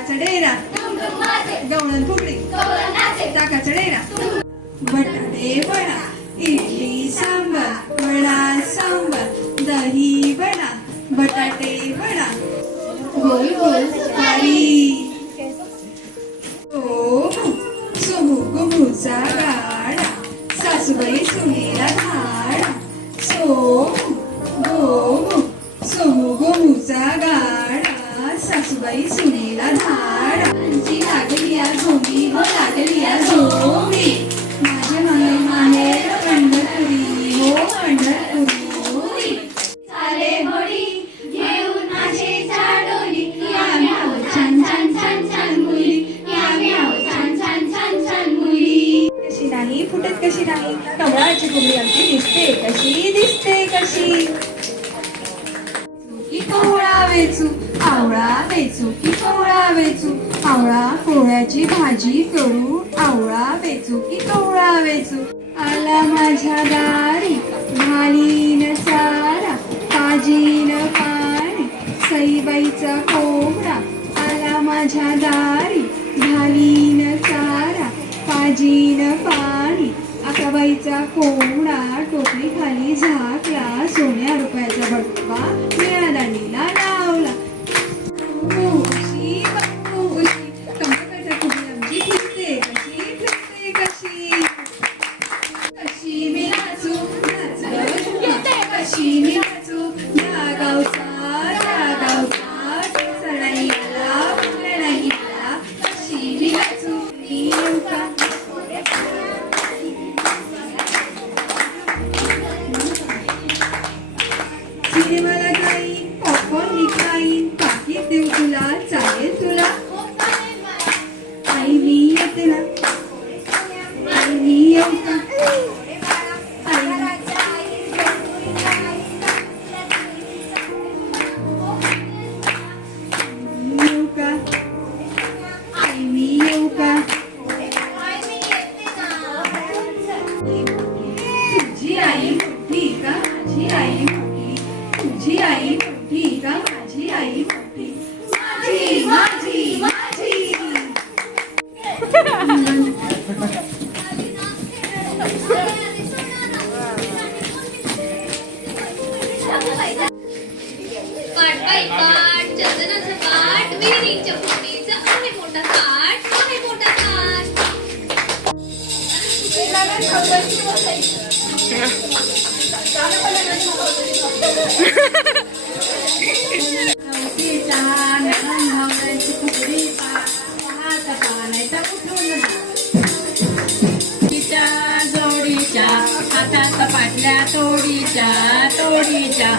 ताकाचा डेरा. गवळण फुगडी. ताकाचा डेरा. बटाटे वडा इडली सांबर वडा सांबर दही वडा बटाटे वडा. गोल गोल पारी दिसतेच कशी नाही कमळाची फुगडी आमची दिसते कशी? दिसते कशी? की कोवळा वेचू आवळा वेचू की कोवळा वेचू आवळा कोवळ्याची भाजी करू आवळा वेचू की कोहळा वेचू. आला माझ्या दारी घालीन चारा काजीन पाणी सईबाईचा कोहळा आला माझ्या दारी घालीन चारा काजीन पाणी. जिजाबाईचा कोंबडा टोपली खाली झाकला सोन्या रुपयाचा बटवा निळ्या दांडीला लावला उशी उशी कमळाच्या फुगडी कशी फिरते कशी? तुझी आई मोठी का माझी आई मोठी? माझी माझी माझी. पाट बाई पाट चंदनाचं पाट विहिरीच्या आहे मोठा ताट आहे मोठा ताट. जोडीच्या हातात पाटल्या तोडीच्या तोडीच्या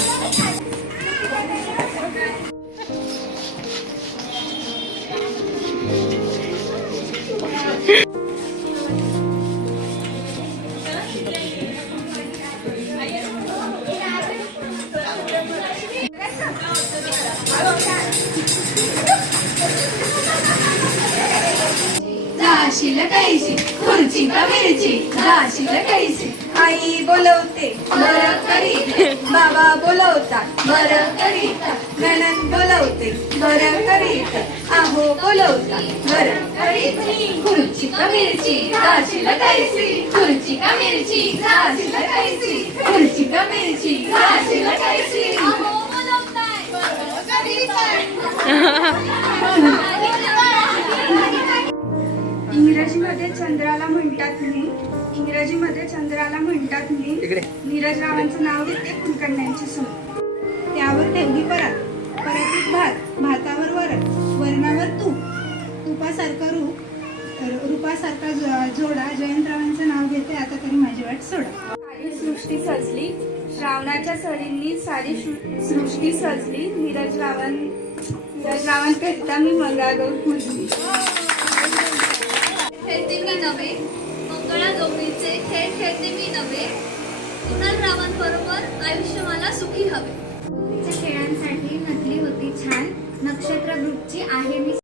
जाशील कैसी खुर्ची का मिरची जाशील कैसी. आई बोलवते बर करीत. बाबा बोलवतात बर करीत. ननन बोलवते बर करीत. आहो बोलवता बर करीत. खुर्ची का मिरची जाशील कैसी. खुर्ची का मिरची जाशील कैसी. खुर्ची का मिरची जाशील कैसी. अहो इंग्रजीमध्ये चंद्राला म्हणतात मी. इंग्रजीमध्ये चंद्राला म्हणतात मी. नीरज रावांचं नाव घेते कुलकर्ण्यांची सून. त्यावर ठेवली परात. परातीत भात भातावर वरण वरणावर तूप. तुपासारखा रूप. रूपासारखा जोडा. जयंतरावांचं नाव घेते आता तरी माझी वाट सोडा. सारी सृष्टी सजली. श्रावणाच्या सरींनी सारी सृष्टी सजली. नीरज रावांकरिता मी मंगळागौर पूजली. खेळते मी नव्हे मंगळा गौरीचे खेळ खेळते मी नव्हे. कुणाल रावांबरोबर आयुष्य मला सुखी हवे. खेळांसाठी नटली होती छान. नक्षत्र ग्रुपची आहे मी.